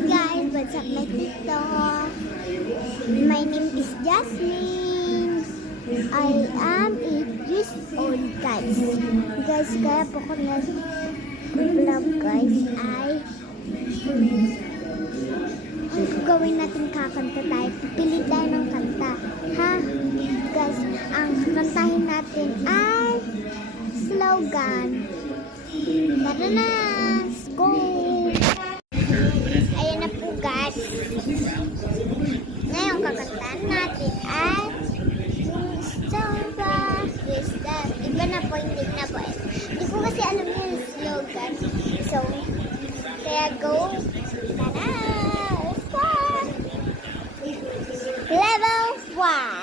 Hey guys, what's up na dito? My name is Jasmine. I am 8 years old guys. Guys, kaya po ko nag-vlog guys ay ang gagawin natin kakanta tayo. Pili tayo ng kanta. Ha? Guys, ang kantahin natin ay slogan. Tara na! Let's go! Ayan na po guys. Ngayon kakantahan natin ay iba na po, hindi na po. Hindi ko kasi alam yung slogan. So, kaya go. Tara! Let's go! Level 1.